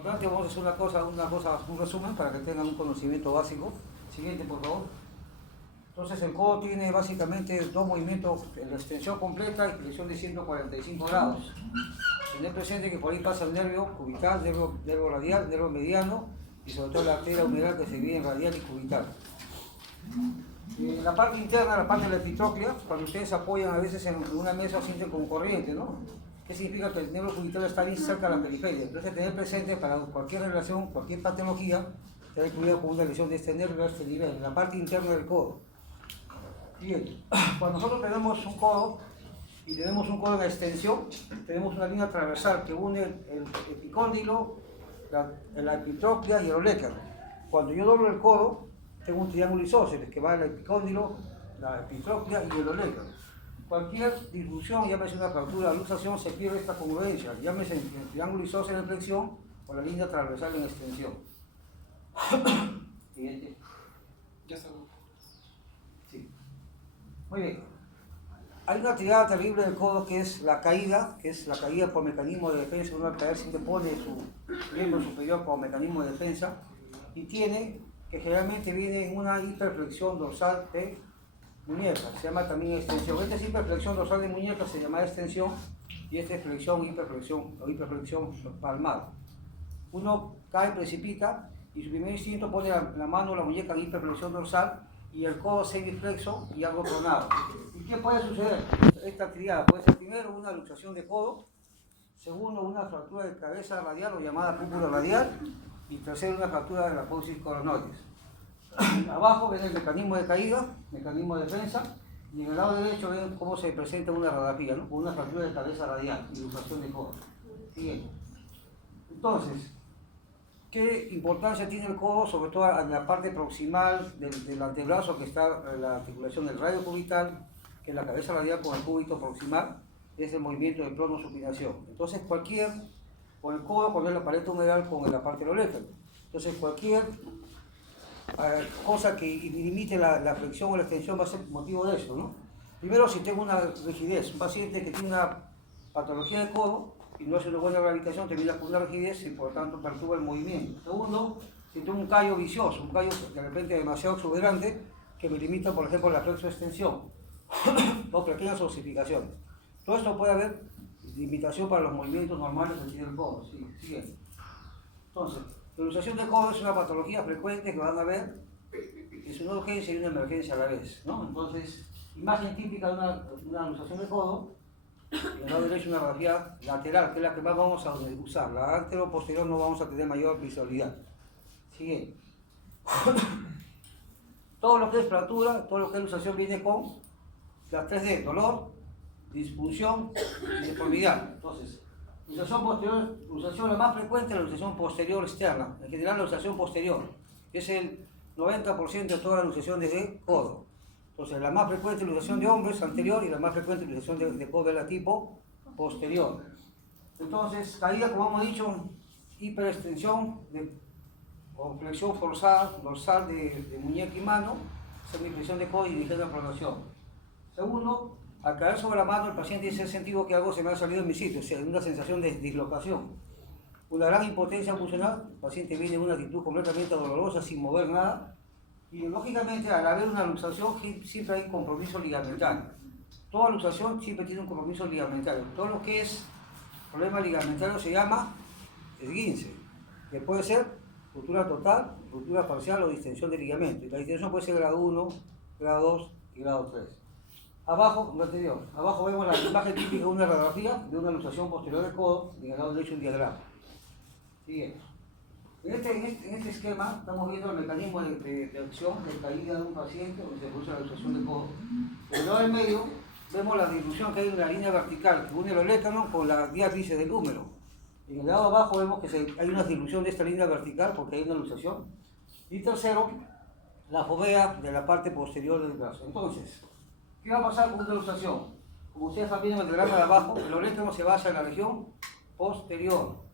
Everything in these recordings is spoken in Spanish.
Importante, vamos a hacer un resumen para que tengan un conocimiento básico. Siguiente, por favor. Entonces, el codo tiene básicamente dos movimientos, la extensión completa y flexión de 145 grados. Tener presente que por ahí pasa el nervio cubital, nervio radial, nervio mediano y sobre todo la arteria humeral que se divide en radial y cubital. En la parte interna, la parte de la epitróclea, cuando ustedes se apoyan a veces en una mesa sienten como corriente, ¿no? ¿Qué significa? Que el nervio cubital está bien cerca de la periferia. Entonces, tener presente para cualquier relación, cualquier patología, tener cuidado con una lesión de este nervio a este nivel, en la parte interna del codo. Bien, cuando nosotros tenemos un codo y tenemos un codo en extensión, tenemos una línea transversal que une el epicóndilo, la epitróclea y el olecano. Cuando yo doblo el codo, tengo un triángulo isósceles que va el epicóndilo, la epitróclea y el olecano. Cualquier disfunción, llámese una fractura o luxación, se pierde esta congruencia, llámese el triángulo isósceles en flexión o la línea transversal en extensión. Siguiente. Ya está. Sí. Muy bien. Hay una tirada terrible del codo que es la caída por mecanismo de defensa. Uno al caer siempre pone su miembro superior como mecanismo de defensa y tiene que generalmente viene en una hiperflexión dorsal de muñeca, se llama también extensión. Esta es hiperflexión dorsal de muñeca, se llama extensión, y esta es flexión, hiperflexión palmar. Uno cae, precipita, y su primer instinto pone la mano o la muñeca en hiperflexión dorsal y el codo semiflexo y algo tronado. ¿Y qué puede suceder? Esta triada puede ser primero una luxación de codo, segundo una fractura de cabeza radial o llamada cúpula radial, y tercero una fractura de la apófisis coronoides. Abajo ven el mecanismo de caída, mecanismo de defensa, y en el lado derecho ven cómo se presenta una radiografía, ¿no? Una fractura de cabeza radial, ilustración de codo. Bien. Entonces, ¿qué importancia tiene el codo? Sobre todo en la parte proximal del antebrazo, que está la articulación del radio cubital, que es la cabeza radial con el cúbito proximal, es el movimiento de pronosupinación. Entonces, con el codo, con la pared humeral, con la parte del olecano. Entonces, cualquier cosa que limite la flexión o la extensión va a ser motivo de eso, ¿no? Primero, si tengo una rigidez, un paciente que tiene una patología de codo y no hace una buena rehabilitación, termina con una rigidez y por tanto perturba el movimiento. Segundo, si tengo un callo vicioso, un callo de repente demasiado exuberante que me limita, por ejemplo, la flexoextensión o pequeñas ossificaciones. Todo esto puede haber limitación para los movimientos normales del codo. Siguiente. Entonces, la luxación de codo es una patología frecuente que van a ver, es una urgencia y una emergencia a la vez, ¿no? Entonces, imagen típica de una luxación de codo, en el lado derecho una radiografía lateral, que es la que más vamos a usar. La antero-posterior no vamos a tener mayor visualidad. Siguiente. Todo lo que es fractura, todo lo que es luxación viene con las 3D, dolor, disfunción y deformidad. Entonces, luxación posterior, luxación la más frecuente es la luxación posterior externa, en general la luxación posterior, que es el 90% de todas las luxaciones de codo. Entonces, la más frecuente luxación de hombres anterior y la más frecuente luxación de codo es la tipo posterior. Entonces, caída, como hemos dicho, hiperextensión o flexión forzada dorsal de muñeca y mano, semiflexión de codo y ligera pronación. Segundo, al caer sobre la mano, el paciente dice: he sentido que algo se me ha salido de mi sitio, o sea, una sensación de dislocación. Una gran impotencia funcional, el paciente viene en una actitud completamente dolorosa, sin mover nada, y lógicamente al haber una luxación siempre hay un compromiso ligamentario. Toda luxación siempre tiene un compromiso ligamentario. Todo lo que es problema ligamentario se llama esguince, que puede ser ruptura total, ruptura parcial o distensión de ligamento. Y la distensión puede ser grado 1, grado 2 y grado 3. Abajo, lo anterior, abajo vemos la imagen típica de una radiografía de una luxación posterior del codo y en el lado derecho un diagrama. Siguiente. En este esquema estamos viendo el mecanismo de acción de caída de un paciente donde se produce la luxación del codo. En el lado del medio vemos la dilución que hay en la línea vertical que une el olecano con la diálisis del húmero. En el lado abajo vemos que hay una dilución de esta línea vertical porque hay una luxación. Y tercero, la fovea de la parte posterior del brazo. Entonces, ¿qué va a pasar con una luxación? Como ustedes están viendo en el diagrama de abajo, el olecano se va hacia la región posterior.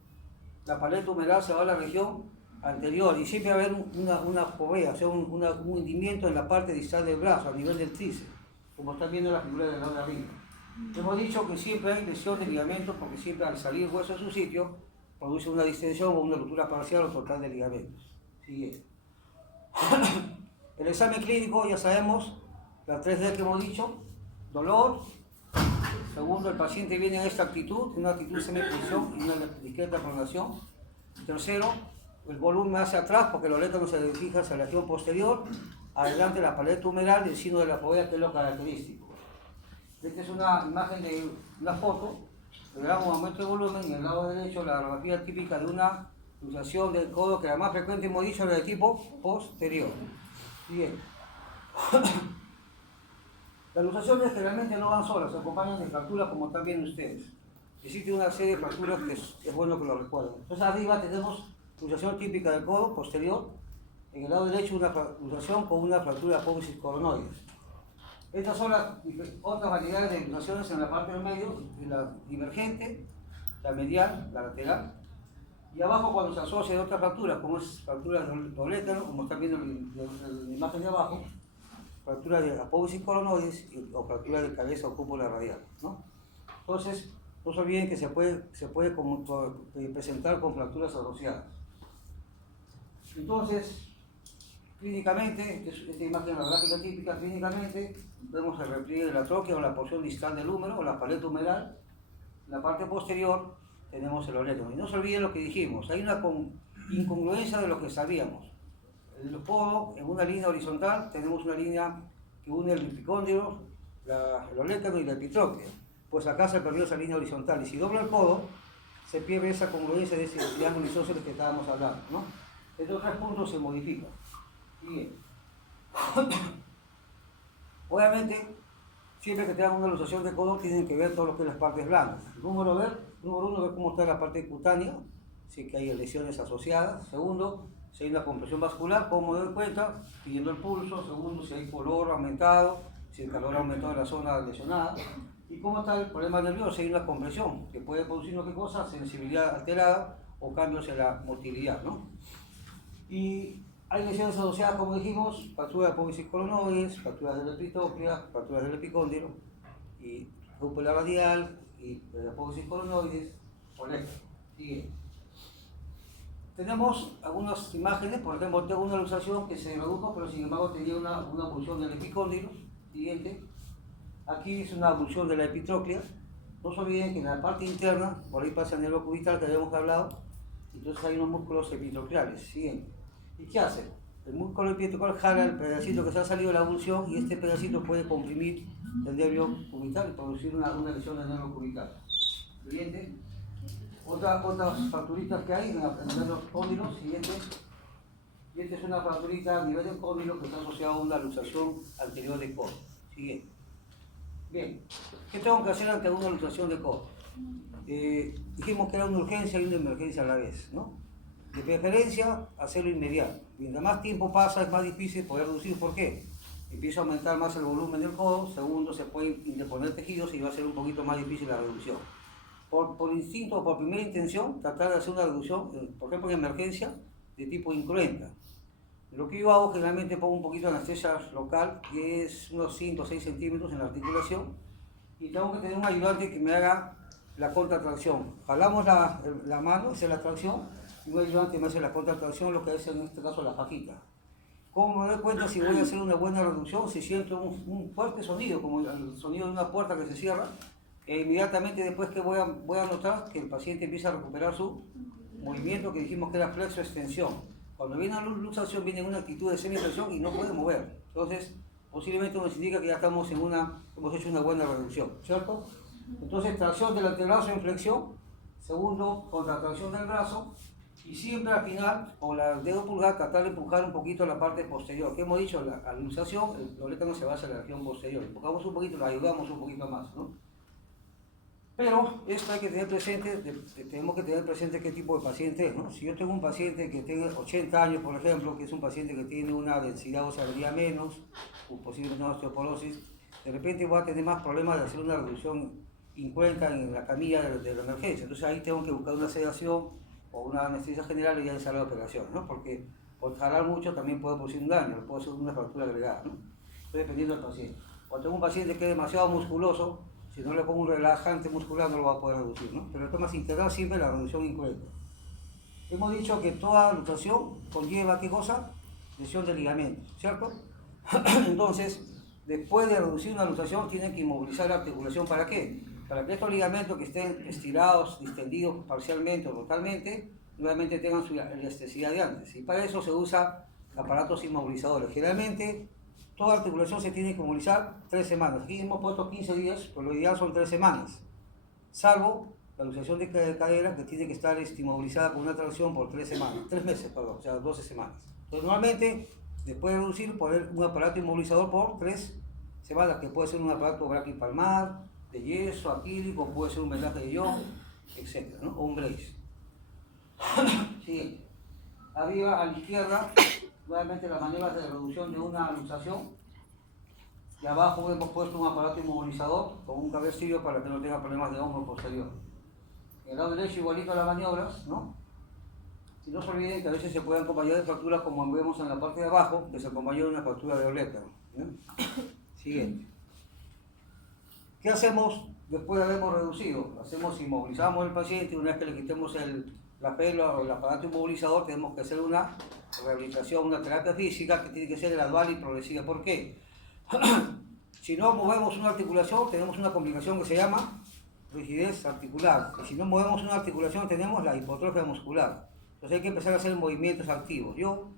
La paleta humeral se va a la región anterior y siempre va a haber una fovea, o sea, un hundimiento en la parte distal del brazo, a nivel del tríceps, como están viendo en la figura del lado de arriba. Hemos dicho que siempre hay lesión de ligamentos porque siempre al salir hueso de su sitio produce una distensión o una ruptura parcial o total de ligamentos. Siguiente. El examen clínico, ya sabemos, las 3D que hemos dicho: dolor. Segundo, el paciente viene en esta actitud, en una actitud de semiposición y una discreta pronación. Tercero, el volumen hacia atrás porque el olétano se dirige hacia la región posterior. Adelante la paleta humeral y el signo de la fobia, que es lo característico. Esta es una imagen de una foto. Le damos un aumento de volumen y en el lado derecho la radiografía típica de una luxación del codo, que la más frecuente hemos dicho es de tipo posterior. Bien. Las luxaciones generalmente no van solas, se acompañan de fracturas, como están viendo ustedes. Existe una serie de fracturas que es bueno que lo recuerden. Entonces arriba tenemos luxación típica del codo posterior. En el lado derecho una luxación con una fractura de apófisis coronoides. Estas son las otras variedades de luxaciones en la parte del medio: la divergente, la medial, la lateral. Y abajo, cuando se asocia a otras fracturas, como es fractura del olétano, como están viendo en la imagen de abajo, fractura de apófisis coronoides o fractura de cabeza o cúpula radial, ¿no? Entonces, no se olviden que se puede presentar con fracturas asociadas. Entonces, clínicamente, esta imagen radiográfica típica, clínicamente vemos el repliegue de la tróquea o la porción distal del húmero o la paleta humeral. En la parte posterior tenemos el olétano. Y no se olviden lo que dijimos, hay una incongruencia de lo que sabíamos. El codo, en una línea horizontal, tenemos una línea que une el epicóndilo, el olétano y la epitróquea. Pues acá se perdió esa línea horizontal, y si dobla el codo, se pierde esa congruencia de ese triángulo isósceles que estábamos hablando, ¿no? Estos 3 puntos se modifican. Bien. Obviamente, siempre que tengan una luxación de codo, tienen que ver todo lo que es las partes blandas. Número 1, ver cómo está la parte cutánea, si es que hay lesiones asociadas. Segundo, si hay una compresión vascular, cómo me doy cuenta, pidiendo el pulso. Segundo, si hay color aumentado, si el calor ha aumentado en la zona lesionada. Y cómo está el problema nervioso, si hay una compresión, que puede producir ¿qué cosa? Sensibilidad alterada o cambios en la motilidad, ¿no? Y hay lesiones asociadas, como dijimos: fractura de apófisis coronoides, fracturas de la epitróquea, fracturas del epicóndilo, y cúpula radial, y apófisis coronoides, olétano. Sigue. Tenemos algunas imágenes. Por ejemplo, tengo una luxación que se redujo, pero sin embargo tenía una abulsión del epicóndilo. Siguiente. Aquí es una abulsión de la epitróquea. No se olviden que en la parte interna, por ahí pasa el nervio cubital que habíamos hablado, entonces hay unos músculos epitroqueales. Siguiente. ¿Y qué hace? El músculo epitroqueal jala el pedacito que se ha salido de la abulsión, y este pedacito puede comprimir el nervio cubital y producir una lesión del nervio cubital. Siguiente. Otras fracturitas que hay en el nervio cóndilo. Siguiente. Y esta es una fracturita a nivel del cóndilo que está asociada a una luxación anterior de codo. Siguiente. Bien, ¿qué tengo que hacer ante una luxación de codo? Dijimos que era una urgencia y una emergencia a la vez, ¿no? De preferencia, hacerlo inmediato. Mientras más tiempo pasa, es más difícil poder reducir. ¿Por qué? Empieza a aumentar más el volumen del codo. Segundo, se pueden interponer tejidos y va a ser un poquito más difícil la reducción. Por instinto o por primera intención, tratar de hacer una reducción, por ejemplo en emergencia, de tipo incruenta. Lo que yo hago, generalmente pongo un poquito de anestesia local, que es unos 5 o 6 centímetros en la articulación, y tengo que tener un ayudante que me haga la contracción. Jalamos la mano, hace la tracción, y un ayudante me hace la contracción, lo que es en este caso la fajita. ¿Cómo me doy cuenta si voy a hacer una buena reducción? Si siento un fuerte sonido, como el sonido de una puerta que se cierra, e inmediatamente después que voy a notar que el paciente empieza a recuperar su movimiento, que dijimos que era flexo-extensión. Cuando viene la luxación, viene en una actitud de semiflexión y no puede mover. Entonces, posiblemente nos indica que ya hemos hecho una buena reducción, ¿cierto? Entonces, tracción del antebrazo en flexión. Segundo, contracción del brazo. Y siempre al final, con el dedo pulgar, tratar de empujar un poquito la parte posterior. Que hemos dicho, la luxación, el olétano se basa en la región posterior. Empujamos un poquito, lo ayudamos un poquito más, ¿no? Pero esto hay que tener presente, tenemos que tener presente qué tipo de paciente es, ¿no? Si yo tengo un paciente que tiene 80 años, por ejemplo, que es un paciente que tiene una densidad ósea menos, o posiblemente una osteoporosis, de repente voy a tener más problemas de hacer una reducción incruenta en la camilla de la emergencia. Entonces ahí tengo que buscar una sedación o una anestesia general y ya ensayar la operación, ¿no? Porque por jalar mucho también puede producir un daño, puede ser una fractura agregada, ¿no? Estoy dependiendo del paciente. Cuando tengo un paciente que es demasiado musculoso, si no le pongo un relajante muscular no lo va a poder reducir, ¿no? Pero el tema es integrar siempre la reducción incruenta. Hemos dicho que toda luxación conlleva, ¿qué cosa? Lesión de ligamentos, ¿cierto? Entonces, después de reducir una luxación, tienen que inmovilizar la articulación. ¿Para qué? Para que estos ligamentos que estén estirados, distendidos parcialmente o totalmente, nuevamente tengan su elasticidad de antes. Y para eso se usa aparatos inmovilizadores. Generalmente, toda articulación se tiene que inmovilizar 3 semanas. Aquí hemos puesto 15 días, pero lo ideal son 3 semanas. Salvo la luxación de cadera, que tiene que estar inmovilizada con una tracción por 3 semanas, 3 meses, perdón, o sea, 12 semanas. Entonces, normalmente, después de reducir, poner un aparato inmovilizador por 3 semanas, que puede ser un aparato braquipalmar, de yeso, acrílico, puede ser un vendaje de ion, etc., ¿no? O un brace. Siguiente. Arriba, a la izquierda, nuevamente las maniobras de reducción de una luxación. Y abajo hemos puesto un aparato inmovilizador con un cabecillo para que no tenga problemas de hombro posterior. En el lado derecho igualito a las maniobras, ¿no? Y no se olviden que a veces se pueden acompañar de fracturas como vemos en la parte de abajo, que se acompaña de una fractura de oleta, ¿no? Siguiente. ¿Qué hacemos después de habernos reducido? Inmovilizamos al paciente. Una vez que le quitemos la pelo o el aparato inmovilizador, tenemos que hacer una rehabilitación, una terapia física que tiene que ser gradual y progresiva. ¿Por qué? Si no movemos una articulación, tenemos una complicación que se llama rigidez articular. Y si no movemos una articulación, tenemos la hipotrofia muscular. Entonces hay que empezar a hacer movimientos activos. Yo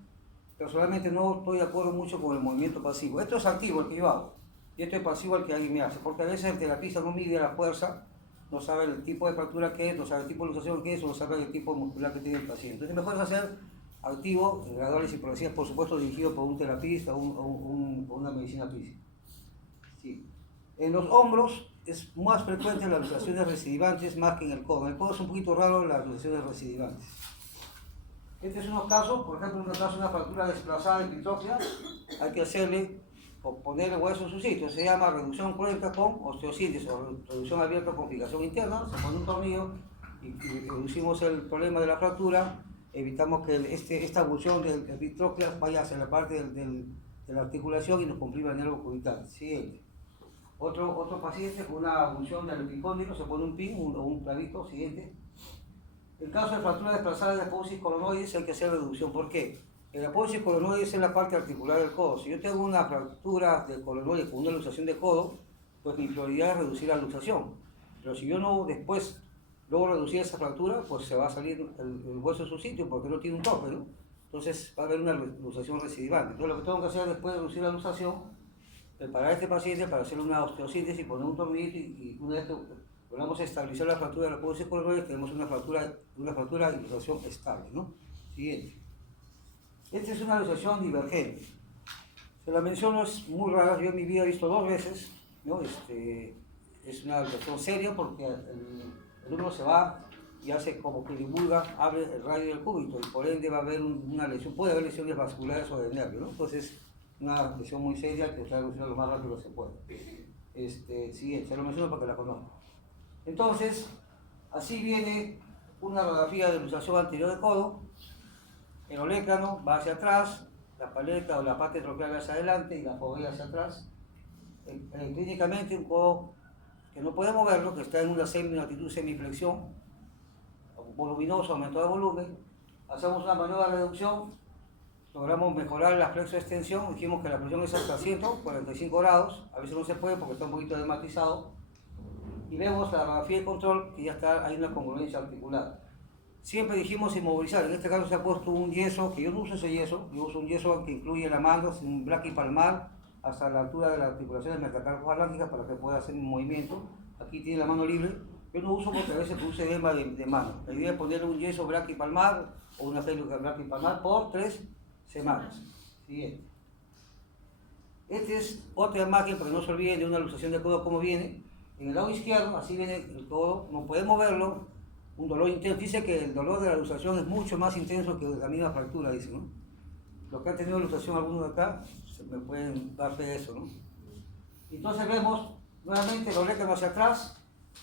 personalmente no estoy de acuerdo mucho con el movimiento pasivo. Esto es activo el que yo hago, y esto es pasivo el que alguien me hace, porque a veces el terapista no mide la fuerza, no sabe el tipo de fractura que es, no sabe el tipo de luxación que es, o no sabe el tipo muscular que tiene el paciente. Entonces mejor es hacer activo, graduales y progresivas, por supuesto dirigido por un terapista o una medicina física. Sí. En los hombros es más frecuente las luxaciones recidivantes más que en el codo. En el codo es un poquito raro las luxaciones recidivantes. Este es unos casos, por ejemplo, en un caso de una fractura desplazada de epitrofia, hay que hacerle o poner el hueso en su sitio. Se llama reducción cruenta con osteosíntesis o reducción abierta con fijación interna. Se pone un tornillo y reducimos el problema de la fractura, evitamos que esta abulsión del epitrofia vaya hacia la parte de la articulación y nos comprima el nervio cubital. Siguiente. Otro paciente con una abulsión del epicóndilo, se pone un pin o un clavito. Siguiente. En caso de fractura desplazada de apófisis colonoides hay que hacer reducción. ¿Por qué? El apófisis colonoides es la parte articular del codo. Si yo tengo una fractura de colonoides con una luxación de codo, pues mi prioridad es reducir la luxación. Pero si yo no después logro reducir esa fractura, pues se va a salir el hueso en su sitio porque no tiene un tope, ¿no? Entonces va a haber una luxación recidivante. Entonces lo que tengo que hacer después de reducir la luxación, preparar a este paciente para hacer una osteosíntesis, poner un tornillito y una vez que logramos estabilizar la fractura de la apófisis colonoides, tenemos una fractura y luxación estable, ¿no? Siguiente. Esta es una luxación divergente. Se la menciono, es muy rara, yo en mi vida he visto 2 veces, ¿no? Es una luxación seria porque el húmero se va y hace como que divulga, abre el radio del cúbito y por ende va a haber una lesión, puede haber lesiones vasculares o de nervio, ¿no? Entonces, una lesión muy seria que está reduciendo lo más rápido que se puede. Siguiente, se lo menciono para que la conozcan. Entonces, así viene una radiografía de luxación anterior de codo. El olecrano va hacia atrás, la paleta o la parte troquial hacia adelante y la fovea hacia atrás. Clínicamente un codo que no puede moverlo, que está en una actitud semiflexión, voluminoso, aumento de volumen. Hacemos una maniobra de reducción, logramos mejorar la flexo-extensión, dijimos que la flexión es hasta 145 grados, a veces no se puede porque está un poquito desmatizado. Y vemos la radiografía de control que ya hay una congruencia articular. Siempre dijimos inmovilizar, en este caso se ha puesto un yeso, que yo no uso ese yeso, yo uso un yeso que incluye la mano, un braquipalmar hasta la altura de las articulaciones metacarpofalángicas para que pueda hacer un movimiento. Aquí tiene la mano libre, yo no uso porque a veces produce edema de mano. La idea es ponerle un yeso braquipalmar o una féluca braquipalmar por 3 semanas. Siguiente. Esta es otra imagen, para que no se olviden de una luxación de codo como viene. En el lado izquierdo, así viene el codo, no puede moverlo, un dolor intenso. Dice que el dolor de la luxación es mucho más intenso que la misma fractura, dice, ¿no? Los que han tenido luxación, algunos de acá, se me pueden dar fe de eso, ¿no? Entonces vemos nuevamente el olecrano hacia atrás,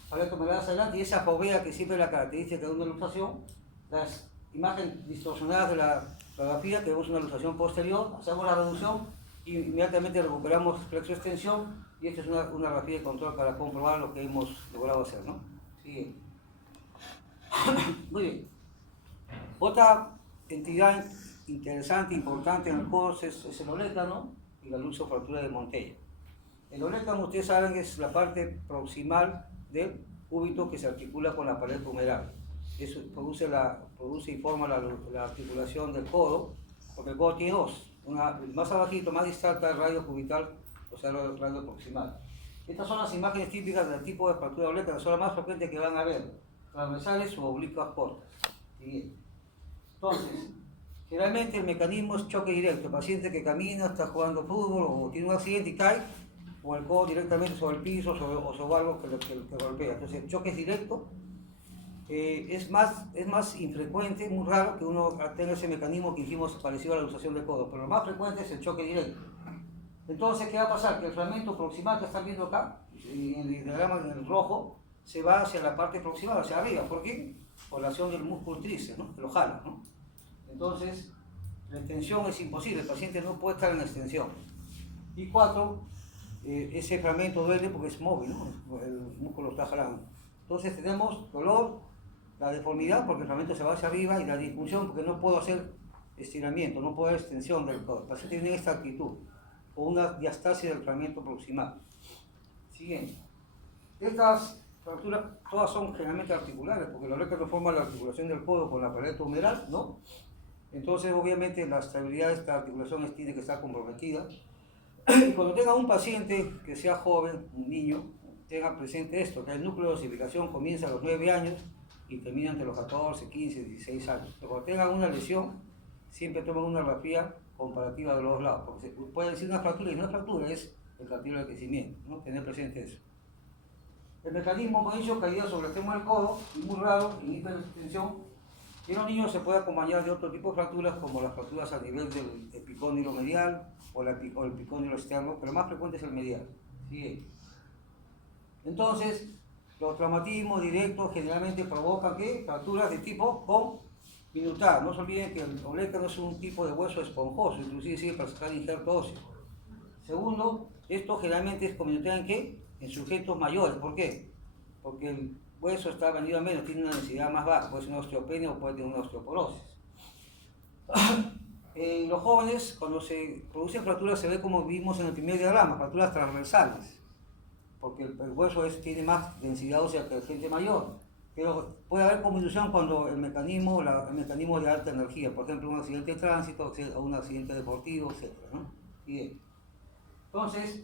paletomeradas hacia adelante, y esa fovea que siempre es la característica de una luxación, las imágenes distorsionadas de la radiografía, que vemos una luxación posterior, hacemos la reducción y inmediatamente recuperamos flexo-extensión, y esta es una radiografía de control para comprobar lo que hemos logrado hacer, ¿no? Siguiente. Muy bien. Otra entidad interesante, importante en el codo es el olécano y la luxofractura de Montella. El olécano, ustedes saben que es la parte proximal del cúbito que se articula con la pared humeral. Eso produce y forma la articulación del codo, porque el codo tiene dos. Más abajito, más distal está el radio cubital, o sea, el radio proximal. Estas son las imágenes típicas del tipo de fractura de olécano, son las más frecuentes que van a ver, transversales o oblicuas cortas. Bien. Entonces, generalmente el mecanismo es choque directo. El paciente que camina, está jugando fútbol o tiene un accidente y cae, o el codo directamente sobre el piso o sobre algo que golpea. Entonces, el choque es directo. Es más infrecuente, muy raro que uno tenga ese mecanismo que dijimos parecido a la luxación del codo, pero lo más frecuente es el choque directo. Entonces, ¿qué va a pasar? Que el fragmento proximal que están viendo acá, en el diagrama en el rojo, se va hacia la parte proximal, hacia arriba. ¿Por qué? Por la acción del músculo tríceps, ¿no? Que lo jala, ¿no? Entonces, la extensión es imposible, el paciente no puede estar en la extensión. Y 4, ese fragmento duele porque es móvil, ¿no? El músculo lo está jalando. Entonces tenemos dolor, la deformidad porque el fragmento se va hacia arriba y la disfunción porque no puedo hacer estiramiento, no puedo hacer extensión del codo. El paciente tiene esta actitud o una diastasis del fragmento proximal. Siguiente. Estas fracturas todas son generalmente articulares porque el olécano forma la articulación del codo con la pared humeral, ¿no? Entonces, obviamente, la estabilidad de esta articulación tiene que estar comprometida. Y cuando tenga un paciente que sea joven, un niño, tenga presente esto, que el núcleo de osificación comienza a los 9 años y termina entre los 14, 15, 16 años. Pero cuando tengan una lesión, siempre tomen una radiografía comparativa de los dos lados, porque se puede decir una fractura y no es fractura, es el cartílago de crecimiento, ¿no? Tener presente eso. El mecanismo, como he dicho, caída sobre el extremo del codo, y muy raro, en hiperextensión. Y en los niños se puede acompañar de otro tipo de fracturas, como las fracturas a nivel del epicóndilo medial o el epicóndilo externo, pero más frecuente es el medial. ¿Sí? Entonces, los traumatismos directos generalmente provocan ¿qué? Fracturas de tipo conminutada. No se olviden que el olécano es un tipo de hueso esponjoso, inclusive sirve para sacar injerto óseo. Segundo, esto generalmente es conminutada en ¿qué? En sujetos mayores. ¿Por qué? Porque el hueso está venido a menos, tiene una densidad más baja, puede ser una osteopenia o puede tener una osteoporosis. En los jóvenes, cuando se producen fracturas, se ve como vimos en el primer diagrama, fracturas transversales, porque el hueso tiene más densidad ósea que la gente mayor, pero puede haber conminución cuando el mecanismo de alta energía, por ejemplo, un accidente de tránsito o un accidente deportivo, etc., ¿no? Bien. Entonces,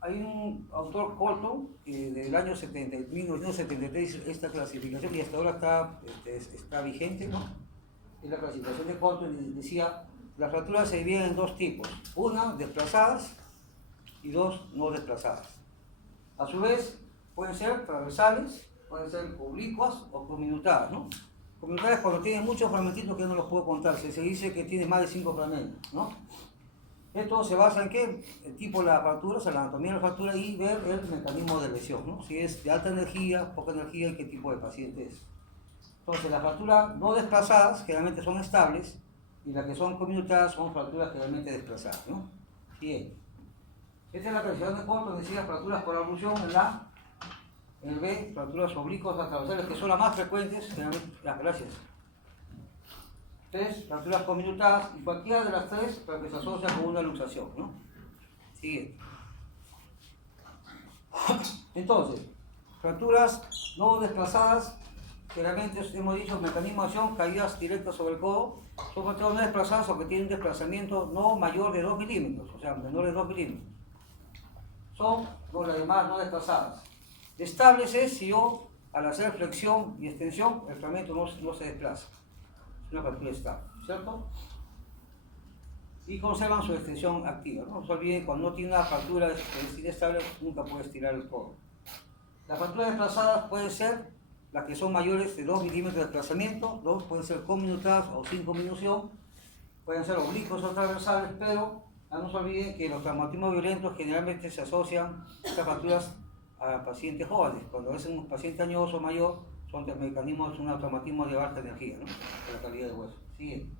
hay un autor Colton del año 1973, esta clasificación, y hasta ahora está vigente, ¿no? Es la clasificación de Colton y decía, las fracturas se dividen en dos tipos, una desplazadas y dos no desplazadas. A su vez, pueden ser transversales, pueden ser oblicuas o conminutadas, ¿no? Conminutadas cuando tienen muchos fragmentitos que yo no los puedo contar, se dice que tiene más de 5 fragmentos, ¿no? Esto se basa en qué? El tipo de la fractura, o sea, la anatomía de la fractura y ver el mecanismo de lesión, ¿no? Si es de alta energía, poca energía y qué tipo de paciente es. Entonces, las fracturas no desplazadas generalmente son estables y las que son conminutadas son fracturas generalmente desplazadas, ¿no? Bien. Esta es la clasificación de Colton, decía fracturas por ablución en el B, fracturas oblicuas transversales, que son las más frecuentes, generalmente, gracias. 3 fracturas conminutadas y cualquiera de las 3 que se asocia con una luxación, ¿no? Siguiente. Entonces, fracturas no desplazadas, generalmente hemos dicho mecanismo de acción, caídas directas sobre el codo, son fracturas no desplazadas o que tienen un desplazamiento no mayor de 2 milímetros, o sea, menor de 2 milímetros. Son las demás no desplazadas. Estables es si yo, al hacer flexión y extensión, el fragmento no se desplaza. Una fractura estable, ¿cierto? Y conservan su extensión activa, ¿no? No se olviden, cuando no tiene una fractura inestable, nunca puede estirar el codo. Las fracturas desplazadas pueden ser las que son mayores de 2 milímetros de desplazamiento, pueden ser conminutadas o sin conminución, pueden ser oblicuos o transversales, pero no se olviden que los traumatismos violentos generalmente se asocian estas fracturas a pacientes jóvenes. Cuando es un paciente añoso o mayor, son mecanismos, un traumatismo de alta energía, ¿no? De la calidad de hueso. Siguiente.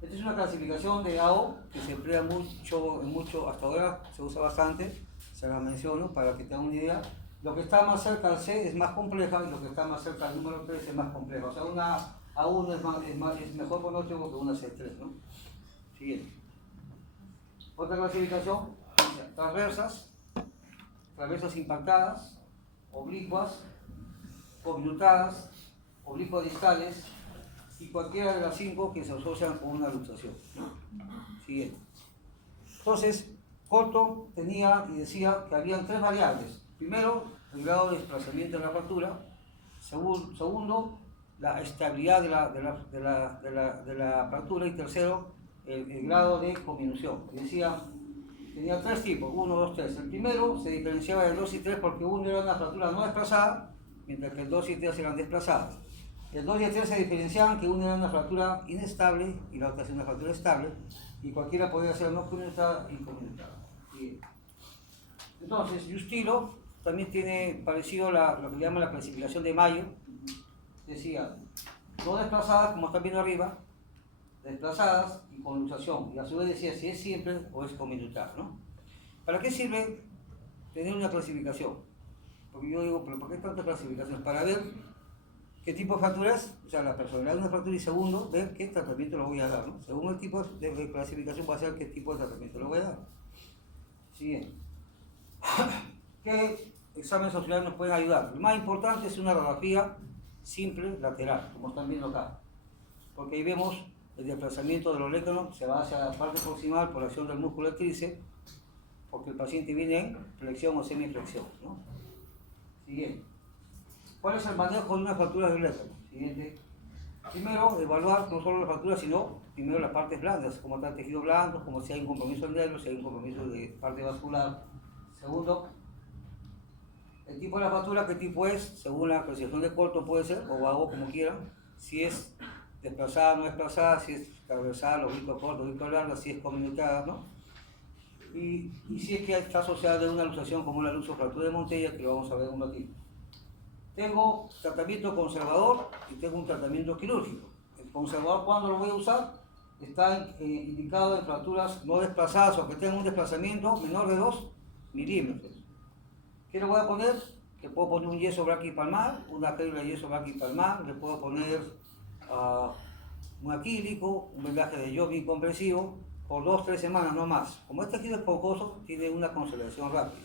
Esta es una clasificación de AO que se emplea mucho, hasta ahora se usa bastante, se la menciono para que tengan una idea. Lo que está más cerca al C es más compleja y lo que está más cerca al número 3 es más complejo. O sea, A1 es mejor pronóstico que una C3, ¿no? Siguiente. Otra clasificación, transversas impactadas, oblicuas, conjuntadas, oblicuas distales y cualquiera de las 5 que se asocian con una luxación, ¿no? Siguiente. Entonces, Corto tenía y decía que habían 3 variables. Primero, el grado de desplazamiento de la fractura. Segundo, la estabilidad de la fractura. Y tercero, el grado de conminución. Decía, tenía 3 tipos, 1, 2, 3. El primero se diferenciaba del 2 y 3 porque uno era una fractura no desplazada, mientras que el 2 y 3 eran desplazadas. El 2 y el 3 se diferenciaban que una era una fractura inestable y la otra es una fractura estable, y cualquiera podía ser no conmutada y conmutada. Entonces, Justilo también tiene parecido lo que llama la clasificación de Mayo. Decía, no desplazadas, como están viendo arriba, desplazadas y con luxación. Y a su vez decía si es simple o es conmutada, ¿no? ¿Para qué sirve tener una clasificación? Porque yo digo, ¿pero por qué tanta clasificación? Para ver qué tipo de fractura es, o sea, la personalidad de una fractura, y segundo, ver qué tratamiento le voy a dar, ¿no? Según el tipo de clasificación va a ser qué tipo de tratamiento le voy a dar. Siguiente. ¿Qué exámenes auxiliares nos pueden ayudar? El más importante es una radiografía simple lateral, como están viendo acá. Porque ahí vemos el desplazamiento del olectron, se va hacia la parte proximal por acción del músculo del tríceps, porque el paciente viene en flexión o semiflexión, ¿no? Siguiente. ¿Cuál es el manejo de una fractura del olectron? Siguiente. Primero, evaluar no solo la fractura, sino primero las partes blandas, como está el tejido blando, como si hay un compromiso del nervio, si hay un compromiso de parte vascular. Segundo, el tipo de la fractura, qué tipo es, según la clasificación de Corto puede ser, o vago, como quieran, si es desplazada, no desplazada, si es transversal, oblicuo corto, oblicuo larga, si es conmutada, ¿no? Y si es que está asociada de una luxación como la luxofractura de Montella, que lo vamos a ver un ratito. Tengo tratamiento conservador y tengo un tratamiento quirúrgico. El conservador, ¿cuándo lo voy a usar? Está indicado en fracturas no desplazadas o que tengan un desplazamiento menor de 2 milímetros. ¿Qué le voy a poner? Le puedo poner un yeso braquipalmar, una célula de yeso braquipalmar, le puedo poner un acrílico, un vendaje de yoga incompresivo por 2-3 semanas, no más. Como este tejido esponjoso tiene una consolidación rápida.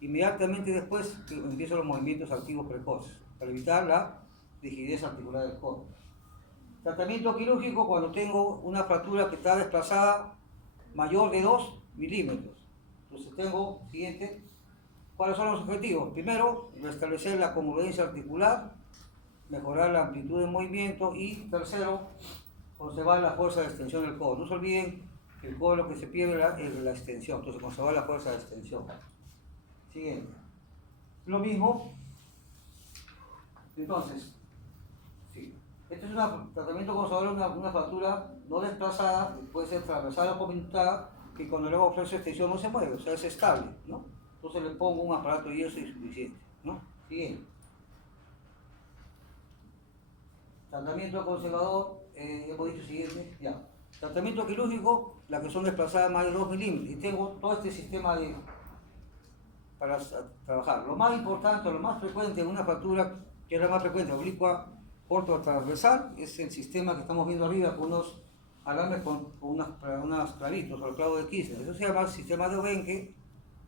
Inmediatamente después empiezo los movimientos activos precoces para evitar la rigidez articular del codo. Tratamiento quirúrgico cuando tengo una fractura que está desplazada mayor de 2 milímetros. Entonces tengo, siguiente, ¿cuáles son los objetivos? Primero, restablecer la congruencia articular, mejorar la amplitud de movimiento y tercero, conservar la fuerza de extensión del codo. No se olviden que el codo lo que se pierde es la extensión, entonces conservar la fuerza de extensión. Siguiente. Lo mismo, entonces, sí. Este es un tratamiento conservador de una fractura no desplazada, puede ser transversal o conmutada, que cuando luego ofrece extensión no se mueve, o sea, es estable, ¿no? Entonces le pongo un aparato y eso es suficiente, ¿no? Siguiente. Tratamiento conservador, hemos dicho siguiente, ya. Tratamiento quirúrgico, las que son desplazadas más de 2 milímetros, y tengo todo este sistema para trabajar. Lo más importante, lo más frecuente en una fractura, que es la más frecuente, oblicua, corto transversal, es el sistema que estamos viendo arriba con unos alambres con unos clavitos, o el clavo de Kirchner. Eso se llama sistema de Obenke,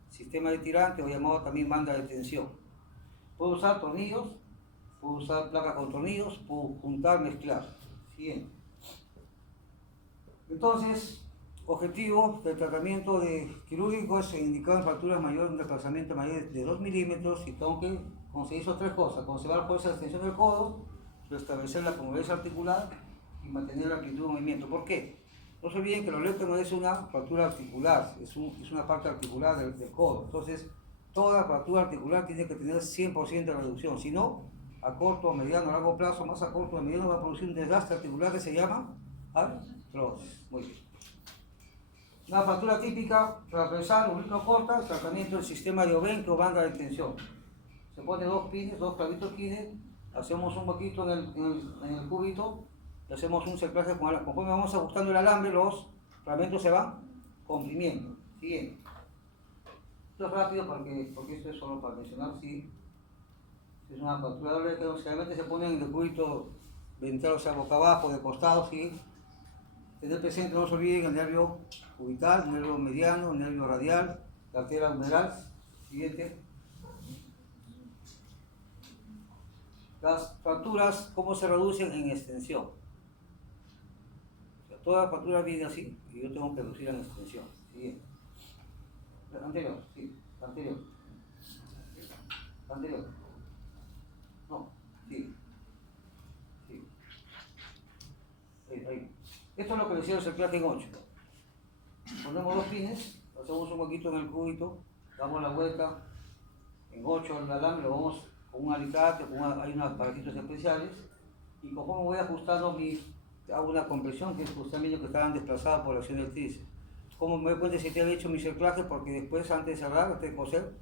sistema de tirante o llamado también banda de tensión. Puedo usar tornillos, puedo usar placas con tornillos, puedo juntar, mezclar. Siguiente. Entonces, objetivo del tratamiento quirúrgico es indicado en fracturas mayores, un desplazamiento mayor de 2 milímetros, y tengo que conseguir esas 3 cosas: conservar la fuerza de extensión del codo, restablecer la congruencia articular y mantener la amplitud de movimiento. ¿Por qué? No se olviden que el olectron no es una fractura articular, es una parte articular del codo. Entonces, toda fractura articular tiene que tener 100% de reducción, si no, a corto, mediano, a largo plazo, más a corto, a mediano, va a producir un desgaste articular que se llama artrosis. Muy bien. Una fractura típica, transversal o corta, tratamiento del sistema de Obenke o banda de tensión. Se pone 2 pines, 2 clavitos pines, hacemos un huequito en el cúbito, y hacemos un cerclaje con alambre. Conforme vamos ajustando el alambre, los fragmentos se van comprimiendo. Siguiente. Esto es rápido porque esto es solo para mencionar si es una fractura doble, que generalmente se pone en el cúbito ventral, o sea, boca abajo, de costado, ¿sí? Tener presente, no se olviden el nervio cubital, el nervio mediano, el nervio radial, la arteria humeral. Siguiente. Las fracturas, ¿cómo se reducen en extensión? O sea, toda fractura viene así y yo tengo que reducir en extensión. Siguiente. Anterior, sí, anterior. Anterior. No, sí. Sí. Ahí. Esto es lo que decía el cerclaje en 8. Ponemos dos pines, hacemos un huequito en el cúbito, damos la vuelta en 8 el alambre, lo vamos con un alicate, hay unos aparatitos especiales, y conforme voy ajustando hago una compresión que es justamente que estaban desplazadas por la acción del tríceps. Como me doy cuenta si te he hecho mi cerclaje, porque después, antes de cerrar, antes de coser,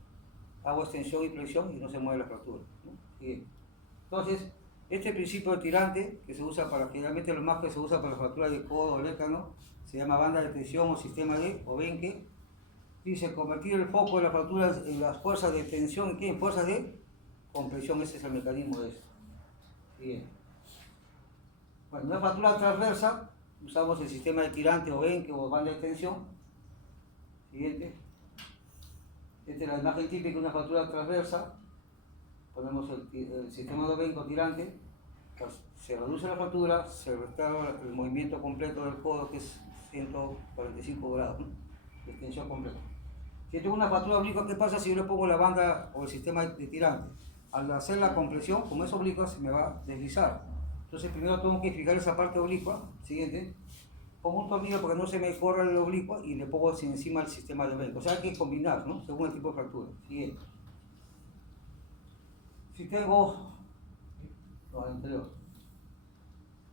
hago extensión y flexión y no se mueve la fractura, ¿no? Bien. Entonces, este principio de tirante, que se usa para, generalmente lo más que se usa para la fractura de codo o lécano, se llama banda de tensión o sistema D o Benke. Dice convertir el foco de la fractura en las fuerzas de tensión, ¿qué? En fuerzas de compresión. Ese es el mecanismo de esto. Bien. Bueno, una fractura transversa, usamos el sistema de tirante o Benke o banda de tensión. Siguiente. Esta es la imagen típica de una fractura transversa. Ponemos el sistema de Benke o tirante. Pues se reduce la fractura, se restaura el movimiento completo del codo, que es 145 grados, ¿no? De extensión completa. Si tengo una fractura oblicua, ¿qué pasa si yo le pongo la banda o el sistema de tirante? Al hacer la compresión, como es oblicua, se me va a deslizar. Entonces primero tengo que fijar esa parte oblicua. Siguiente. Pongo un tornillo para que no se me corra el oblicua y le pongo encima el sistema de Benke. O sea, hay que combinar, ¿no? Según el tipo de fractura. Siguiente. Si tengo... No, anterior.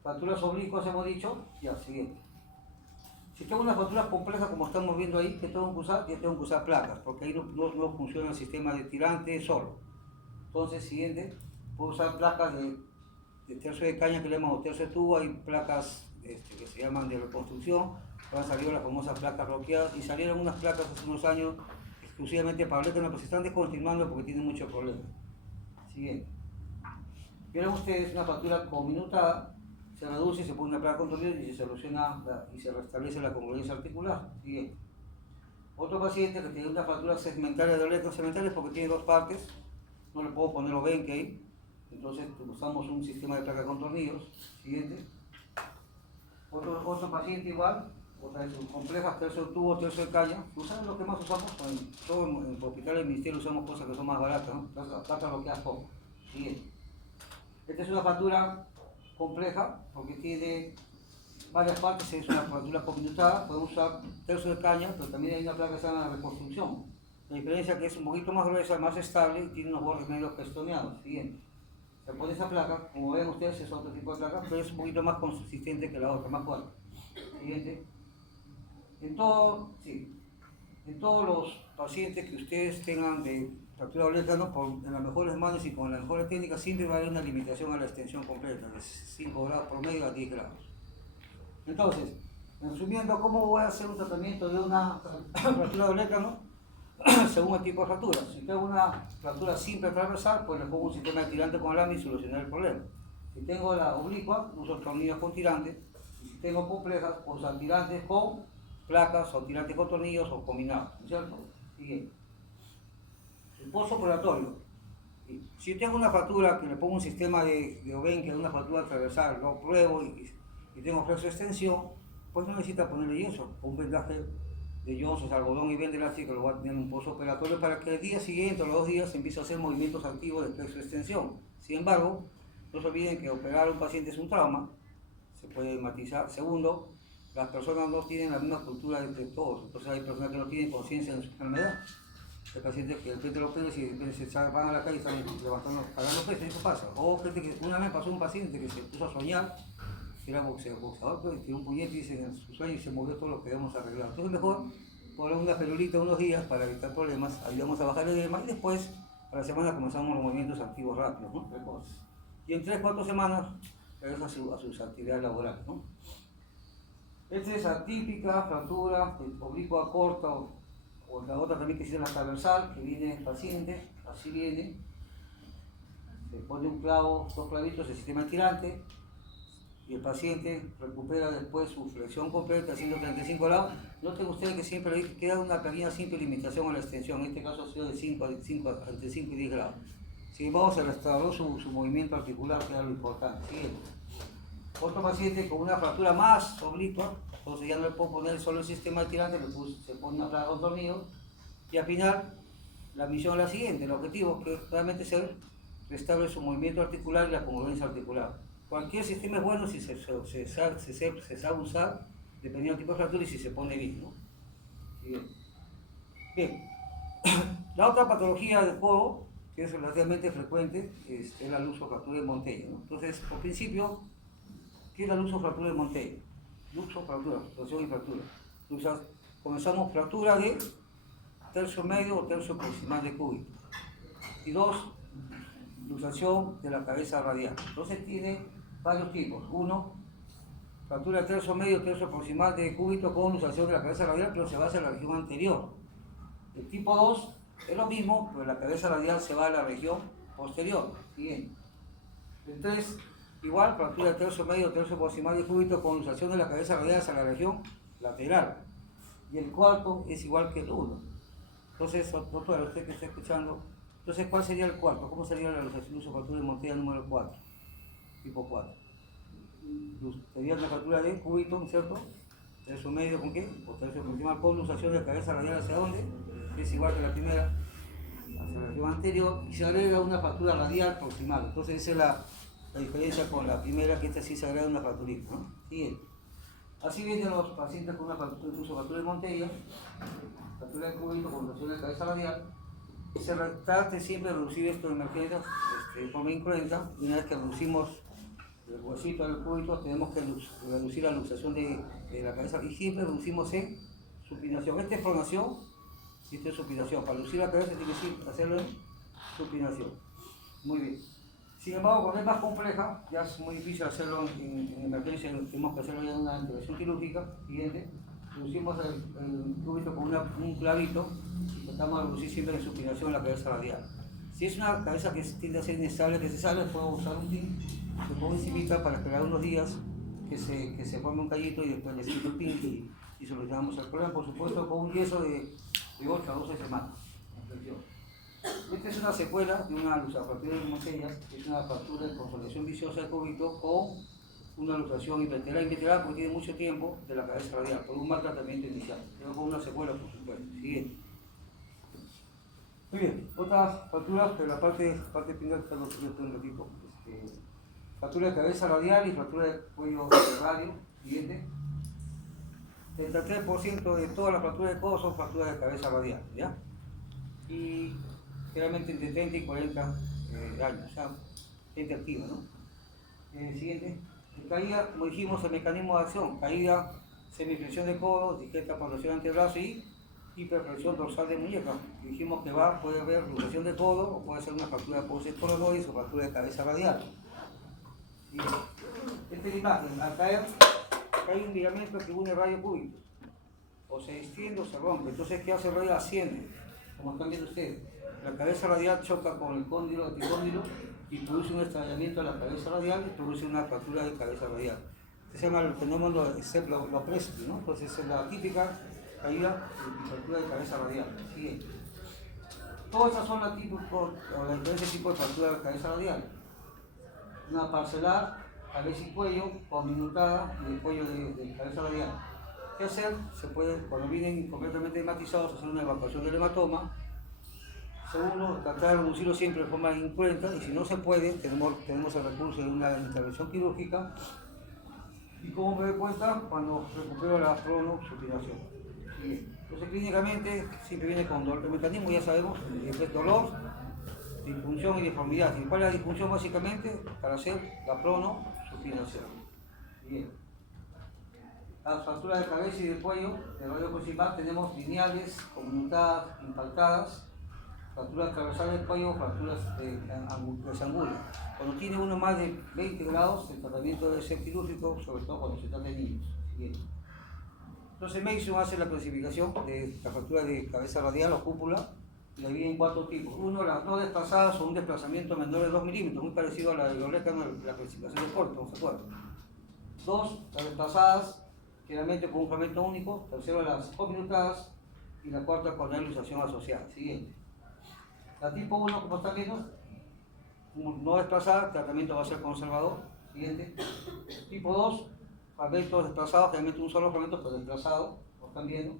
Fracturas oblicuas hemos dicho, ya, siguiente. Si tengo una fractura compleja como estamos viendo ahí, ¿qué tengo que usar? Ya tengo que usar placas, porque ahí no funciona el sistema de tirante solo. Entonces, siguiente, puedo usar placas de tercio de caña que le llamamos tercio de tubo, hay placas que se llaman de reconstrucción, han salido las famosas placas bloqueadas y salieron unas placas hace unos años exclusivamente para lécano, pero se están descontinuando porque tienen muchos problemas. Siguiente. Vieron ustedes una fractura conminutada, se reduce, se pone una placa con tornillo y se soluciona y se restablece la congruencia articular. Siguiente. Otro paciente que tiene una fractura segmentaria de lécano, segmentaria porque tiene dos partes, no le puedo poner los Benke ahí, entonces usamos un sistema de placa con tornillos. Siguiente. Otro paciente igual, otra vez complejas, tercio de tubo, tercio de caña. ¿Usan lo que más usamos? Todo en el hospital del ministerio usamos cosas que son más baratas, ¿no? Plata bloqueadas poco. Siguiente. Esta es una fractura compleja porque tiene varias partes, es una fractura conminutada, podemos usar tercio de caña, pero también hay una placa que se llama reconstrucción. La diferencia es que es un poquito más gruesa, más estable y tiene unos bordes medio pestoneados. Siguiente. Se pone esa placa, como ven ustedes es otro tipo de placa, pero es un poquito más consistente que la otra, más fuerte. Siguiente. En todos los pacientes que ustedes tengan de fractura de lécano, en las mejores manos y con las mejores técnicas, siempre va a haber una limitación a la extensión completa, de 5 grados promedio a 10 grados. Entonces, resumiendo, ¿cómo voy a hacer un tratamiento de una fractura de lécano? Según el tipo de fractura. Si tengo una fractura simple transversal, pues le pongo un sistema de tirante con alambre y solucionar el problema. Si tengo la oblicua, uso tornillos con tirante. Y si tengo complejas, uso tirantes con placas o tirantes con tornillos o combinados, ¿no es cierto? Siguiente. El postoperatorio. Si tengo una fractura que le pongo un sistema de Benke, una fractura transversal, lo pruebo y tengo flexo-extensión, pues no necesita ponerle yeso, un vendaje de Johnson, algodón y venda elástica, lo voy a tener en un postoperatorio para que el día siguiente o los 2 días empiece a hacer movimientos activos de flexo-extensión. Sin embargo, no se olviden que operar a un paciente es un trauma, se puede matizar. Segundo, las personas no tienen la misma cultura de todos, entonces hay personas que no tienen conciencia de su enfermedad. Hay pacientes que de repente lo operan y de repente se van a la calle y están levantando, pagando pesos, y eso pasa. O gente que, una vez pasó un paciente que se puso a soñar, que era boxeador, pues, tiró un puñete y en su sueño y se movió todo lo que habíamos arreglado. Entonces mejor poner una pelulita unos días para evitar problemas, ayudamos a bajar el edema y después a la semana comenzamos los movimientos activos rápidos, ¿no? Y en 3-4 semanas regresa a sus actividades laborales, ¿no? Esta es atípica, fractura, oblicua corta o la otra también que se llama transversal, que viene el paciente, así viene, se pone un clavo, 2 clavitos, el sistema de tirante, y el paciente recupera después su flexión completa a 135 grados. Noten ustedes que siempre queda una pequeña simple limitación a la extensión, en este caso ha sido de 5 entre 5 y 10 grados. Sin embargo, se restauró su movimiento articular, que era lo importante. Siguiente. Otro paciente con una fractura más oblicua, entonces ya no le puedo poner solo el sistema de tirante, se pone una placa con tornillos, y al final la misión es la siguiente, el objetivo es que realmente se restaure su movimiento articular y la congruencia articular. Cualquier sistema es bueno si se sabe usar, dependiendo del tipo de fractura y si se pone bien, ¿no? Bien. La otra patología del codo, que es relativamente frecuente, es la luxofractura de Monteil, ¿no? Entonces, por principio, ¿qué es la luxofractura de Monteil? Luxofractura, torsión y fractura. Comenzamos fractura de tercio medio o tercio proximal de cúbito. Y 2, luxación de la cabeza radial. Entonces tiene varios tipos. 1, fractura de tercio medio o tercio proximal de cúbito con luxación de la cabeza radial, pero se basa en la región anterior. El tipo 2 es lo mismo, pero la cabeza radial se va a la región posterior. Bien. El 3, igual, fractura de tercio medio o tercio proximal de cúbito con luxación de la cabeza radial hacia la región lateral. Y el 4 es igual que el 1. Entonces, doctora, usted que está escuchando, entonces, ¿cuál sería el 4? ¿Cómo sería la luxofractura de Monteil número 4? Tipo 4. Sería una fractura de cúbito, ¿cierto? Tercio medio con qué? O tercio proximal con luxación de la cabeza radial hacia dónde? Es igual que la primera, hacia la región anterior, y se agrega una fractura radial proximal. Entonces, esa es la diferencia con la primera, que esta sí se agrega una fracturita, ¿no? Siguiente. Así vienen los pacientes con una fractura de Monteil, fractura de cúbito con luxación de cabeza radial. Se trata siempre de reducir esto de emergencia de forma incruenta. Una vez que reducimos el huesito del cúbito, tenemos que reducir la luxación de la cabeza y siempre reducimos en supinación. Esta es pronación y esta es supinación. Para reducir la cabeza tiene que hacerlo en supinación. Muy bien. Sin embargo, cuando es más compleja, ya es muy difícil hacerlo en emergencia, tenemos que hacerlo ya en una intervención quirúrgica. Siguiente. Reducimos el cúbito con un clavito y tratamos de reducir siempre en supinación la cabeza radial. Si es una cabeza que tiende a ser inestable, que se sale, puedo usar un pin, lo pongo encimita para esperar unos días que se forme un callito y después le siento el pin y solucionamos el problema, por supuesto, con un yeso de 8 a 12 semanas. Esta es una secuela de una luxofractura de Monteil, que es una fractura de consolidación viciosa del cúbito con una luxación inveterada porque tiene mucho tiempo de la cabeza radial, por un mal tratamiento inicial. Pero con una secuela, por supuesto. Siguiente. Muy bien, otras fracturas, pero la parte final está lo que un ratito. Fractura de cabeza radial y fractura de cuello radio. Siguiente. 33% de todas las fracturas de codo son fracturas de cabeza radial, ¿ya? Y generalmente entre 30 y 40 años, o sea, gente activa, ¿no? Siguiente. Caída, como dijimos, el mecanismo de acción: caída, semiflexión de codo, discreta pronación antebrazo y hiperflexión dorsal de muñeca. Dijimos que puede haber luxación de codo o puede ser una fractura de pódice esporoides o fractura de cabeza radial. Esta es la imagen: al caer, hay un ligamento que une radio cúbito, o se extiende o se rompe. Entonces, ¿qué hace el radio? Asciende, como están viendo ustedes. La cabeza radial choca con el cóndilo, el epicóndilo, y produce un estrellamiento de la cabeza radial y produce una fractura de cabeza radial. Se llama el fenómeno Lopresti, ¿no? Entonces es la típica caída y fractura de cabeza radial. Siguiente. Todas esas son las diferentes tipos de fractura de cabeza radial. Una parcelar, cabeza y cuello, conminutada y el cuello de cabeza radial. ¿Qué hacer? Se puede, cuando vienen completamente hematizados, hacer una evacuación del hematoma. Segundo, tratar de reducirlo siempre de forma incruenta, y si no se puede, tenemos el recurso de una intervención quirúrgica. ¿Y cómo me doy cuenta? Cuando recupero la pronosupinación. Entonces, clínicamente siempre viene con dolor. El mecanismo ya sabemos: es dolor, disfunción y deformidad. ¿Y cuál es la disfunción? Básicamente para hacer la pronosupinación. Bien. Las fracturas de cabeza y de cuello, de radio proximal, tenemos lineales, conmutadas, impactadas. Fracturas transversales del cuello, fracturas de sanguíneas. Cuando tiene uno más de 20 grados, el tratamiento debe ser quirúrgico, sobre todo cuando se trata de niños. Bien. Entonces, Mason hace la clasificación de la fractura de cabeza radial o cúpula y la divide en 4 tipos. Uno, las no desplazadas o un desplazamiento menor de 2 milímetros, muy parecido a la de Loretta, la clasificación de Porto, ¿se acuerdan? 2, las desplazadas, generalmente con un fragmento único. Tercero, las conminutadas. Y la cuarta, con la ilustración asociada. Siguiente. La tipo 1, como están viendo, no desplazada, el tratamiento va a ser conservador. Siguiente. Tipo 2, fragmentos desplazados, generalmente un solo fragmento, pero desplazado, como están viendo.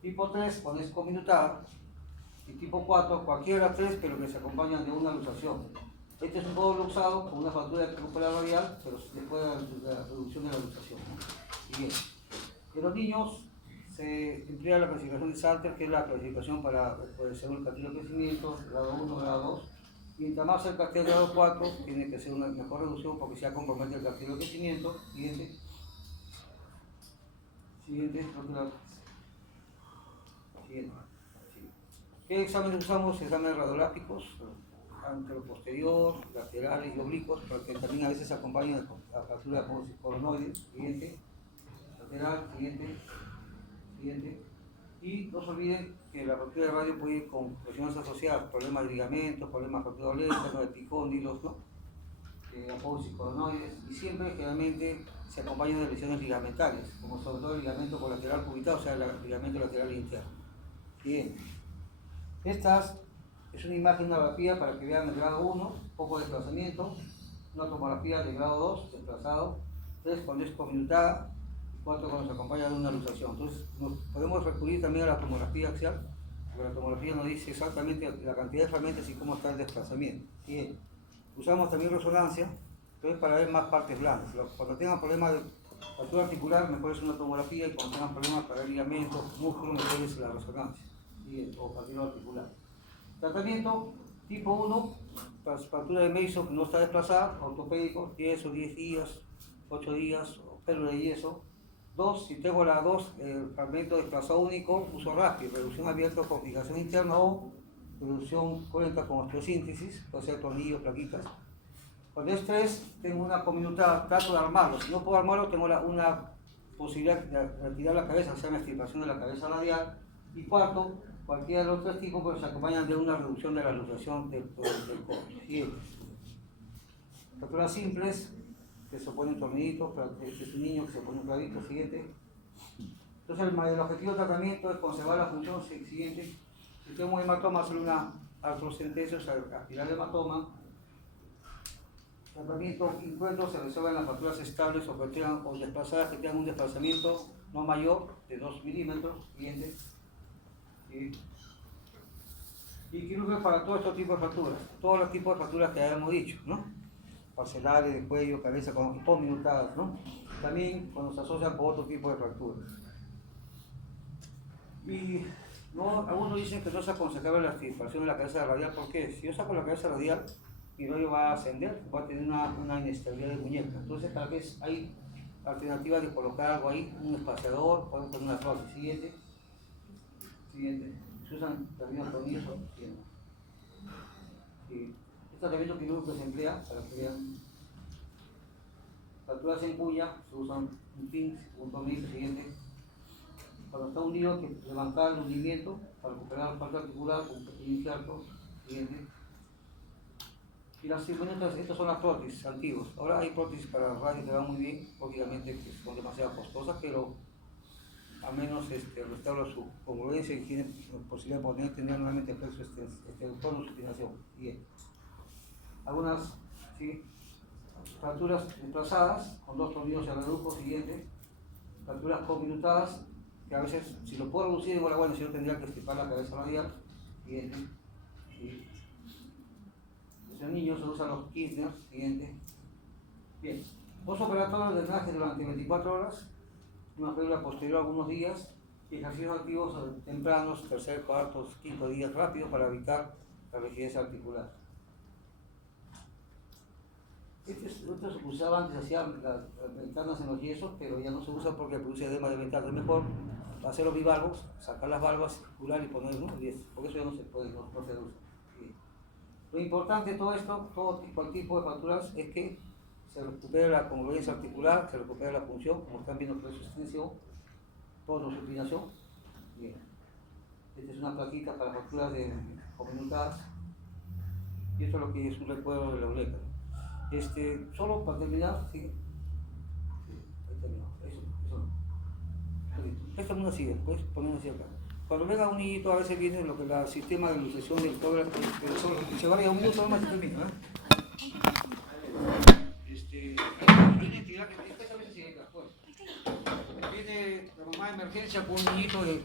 Tipo 3, con es conminutada. Y tipo 4, cualquiera de las tres, pero que se acompañan de una luxación. Este es un codo luxado con una fractura crupular radial, pero después de la reducción de la luxación, ¿no? Bien. En los niños se emplea la clasificación de Salter, que es la clasificación para, según el criterio de crecimiento, grado 1, grado 2. Mientras más cerca esté el grado 4, tiene que ser una mejor reducción porque se compromete el criterio de crecimiento. Siguiente. Siguiente. Siguiente. ¿Qué exámenes usamos? Exámenes radiográficos, anteroposterior, laterales y oblicuos, porque también a veces se acompañan a fractura de coronoides. Siguiente, lateral, siguiente, siguiente. Y no se olviden que la fractura de radio puede ir con lesiones asociadas, problemas de ligamentos, problemas de fractura olenta, de epicóndilos, ¿no? Apófisis coronoides, y siempre generalmente se acompañan de lesiones ligamentarias, como sobre todo el ligamento colateral cubitado, o sea, el ligamento lateral interno. Bien. Esta es una imagen, una tomografía para que vean el grado 1, poco desplazamiento, una tomografía de grado 2, desplazado, 3 con descominutada, y 4 cuando se acompaña de una luxación. Entonces podemos recurrir también a la tomografía axial, porque la tomografía nos dice exactamente la cantidad de fragmentos y cómo está el desplazamiento. Bien. Usamos también resonancia, entonces para ver más partes blandas. Cuando tengan problemas de fractura articular, mejor es una tomografía, y cuando tengan problemas para el ligamento, músculo, mejor es la resonancia. O fractura articular. Tratamiento tipo 1, fractura de Mason que no está desplazada, ortopédico, 10 o 10 días, 8 días, pelo de yeso. 2, si tengo la 2, el fragmento desplazado único, uso rápido, reducción abierta con fijación interna o reducción crónica con osteosíntesis, puede ser tornillos, plaquitas. Cuando es 3, tengo una conminutada, trato de armarlo. Si no puedo armarlo, tengo una posibilidad de retirar la cabeza, hacer una extirpación de la cabeza radial. Y 4, cualquiera de los 3 tipos, pues se acompañan de una reducción de la luxación del codo. Siguiente. Fracturas simples, que se ponen tornillitos, este es un niño que se pone un clavito. Siguiente. Entonces el objetivo del tratamiento es conservar la función. Siguiente. Si tengo un hematoma, hacer una artrocentesis, o sea, aspirar el hematoma. Tratamiento incruento se resuelve en las fracturas estables o desplazadas que tengan un desplazamiento no mayor de 2 milímetros. Siguiente. Y quirúrgico para todos estos tipos de fracturas, todos los tipos de fracturas que habíamos dicho, ¿no? Parcelares, de cuello, cabeza, conminutadas, ¿no? También cuando se asocian con otro tipo de fracturas. Y no, algunos dicen que no es aconsejable la extirpación de la cabeza radial. ¿Por qué? Si yo saco la cabeza radial, mi rollo va a ascender, va a tener una inestabilidad de muñeca. Entonces, tal vez hay alternativas de colocar algo ahí, un espaciador, podemos poner una prótesis. Siguiente. Siguiente. Se usan también los tornillos. Sí. Este tratamiento quirúrgico se emplea para que vean. Fracturas en cuña, se usan un pin, un tornillo. Siguiente. Cuando está hundido, hay que levantar el hundimiento para recuperar la parte articular con un pequeño injerto. Siguiente. Y las circunstancias, estas son las prótesis antiguas. Ahora hay prótesis para radio que van muy bien, obviamente que son demasiado costosas, pero al menos restaura su congruencia y tiene posibilidad de poder tener nuevamente efectos con supinación. Bien. Algunas, ¿sí? Fracturas desplazadas con 2 tornillos al reducto. Siguiente. Fracturas conminutadas, que a veces, si lo puedo reducir, igual bueno, si no tendría que extirpar la cabeza radial. Siguiente. ¿Sí? En niños se usan los Kirchner. Siguiente. Bien. Postoperatorio de drenaje durante 24 horas. Una férula posterior algunos días, y ejercicios activos tempranos, tercer, cuarto, quinto día rápido para evitar la rigidez articular. Esto se usaba antes, hacían las ventanas en los yesos, pero ya no se usa porque produce edema de ventanas. Es mejor hacer los bivalvos, sacar las valvas, circular y poner unos 10, porque eso ya no se puede, no se usa. Bien. Lo importante de todo esto, cualquier tipo de fracturas, es que se recupera la congruencia articular, se recupera la función, como están viendo, por su extensión, tono supinación. Bien. Esta es una plaquita para fracturas de conminutadas. Y esto es lo que es un recuerdo de la uretra. Solo para terminar, ¿sí? terminado. Eso no. Préstame uno así, después ponemos así acá. Cuando venga un niñito, a veces viene lo que el sistema de ilustración del todo el se va a ir a un minuto nomás y termina, ¿eh? Hay una entidad que a veces se pues. Viene la mamá de emergencia con un niñito de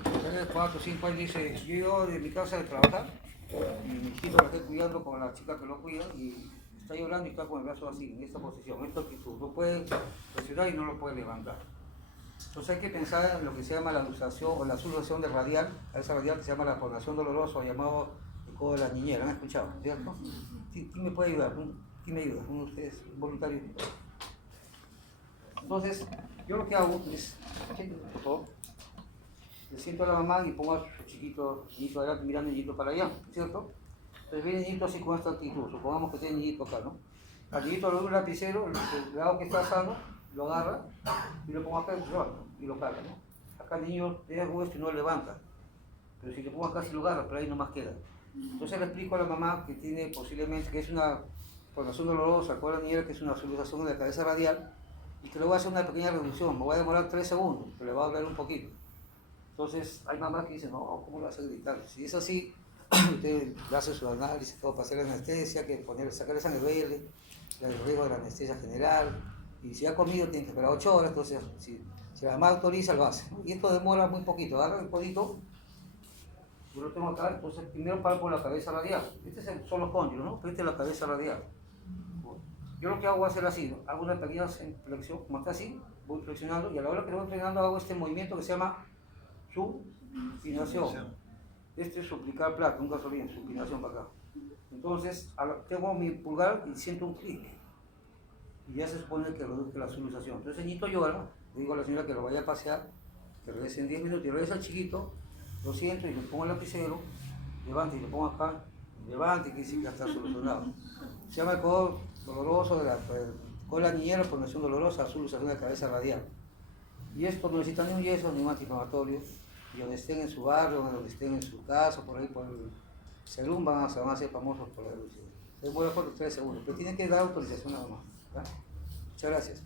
4 o 5 años y dice, yo de mi casa de trabajar, y mi hijito lo estoy cuidando con la chica que lo cuida y está llorando y está con el brazo así, en esta posición, en esta actitud, no puede presionar y no lo puede levantar. Entonces hay que pensar en lo que se llama la luxación o la subluxación del radial, a esa radial que se llama la formación dolorosa o llamado el codo de la niñera, ¿han escuchado? ¿Cierto? ¿Quién me puede ayudar? ¿Quién me ayuda? ¿Uno de ustedes voluntario? Entonces, yo lo que hago es, le siento a la mamá y pongo a su chiquito, niñito adelante mirando el niñito para allá, ¿cierto? Entonces viene el niñito así con esta actitud, supongamos que tiene el niñito acá, ¿no? Al niñito le doy un lapicero, el lado que está sano, lo agarra y lo pongo acá y lo carga, ¿no? Acá el niño tiene algo esto y no levanta, pero si le pongo acá sí lo agarra, pero ahí nomás queda. Entonces le explico a la mamá que tiene posiblemente, que es una formación dolorosa, con la niñera que es una subluxación de la cabeza radial, y que le voy a hacer una pequeña reducción, me voy a demorar 3 segundos, pero le va a doler un poquito. Entonces hay mamás que dicen, no, ¿cómo lo vas a gritar? Si es así, usted le hace su análisis, todo para hacer la anestesia, que sacarle sangre verde, el riesgo de la anestesia general, y si ha comido tiene que esperar 8 horas, entonces si la mamá autoriza lo hace, ¿no? Y esto demora muy poquito, agarra el codito, yo lo tengo acá, entonces primero paro por la cabeza radial, son los cóndilos, ¿no? Pero esta es la cabeza radial. Yo lo que hago es hacer así, ¿no? Hago una pequeña flexión, como está así, voy flexionando y a la hora que voy frenando hago este movimiento que se llama supinación. Este es suplicar plato, nunca se olviden, supinación para acá. Entonces, tengo mi pulgar y siento un clic. Y ya se supone que reduzca la subluxación. Entonces el niñito llora, le digo a la señora que lo vaya a pasear, que regrese en 10 minutos y regresa al chiquito, lo siento y le pongo el lapicero, levante y le pongo acá, levante y que dice que ya está solucionado. Se llama el codo doloroso de la niñera, formación dolorosa, subluxación de la cabeza radial. Y esto no necesita ni un yeso ni un antiinflamatorio, y donde estén en su barrio, donde estén en su casa, por ahí por el Serum se van a hacer famosos por la erupción. Se demora por 3 segundos, pero tienen que dar autorización nada más. ¿Ya? Muchas gracias.